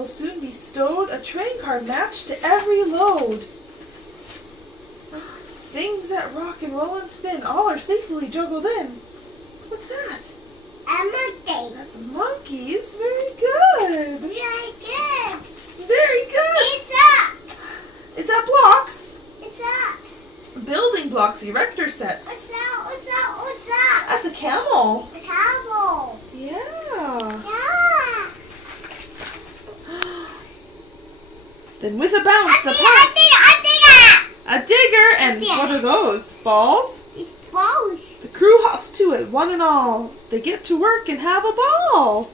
will soon be stowed, a train car matched to every load. Things that rock and roll and spin, all are safely juggled in. What's that? A monkey. That's monkeys. Very good. Very good. Very good. It's up. Is that blocks? It's up. Building blocks, erector sets. What's that? What's that? What's that? That's a camel. A towel. Yeah. Yeah. Then with a bounce, I think. a digger, and Yeah. what are those? Balls? It's balls. The crew hops to it, one and all. They get to work and have a ball.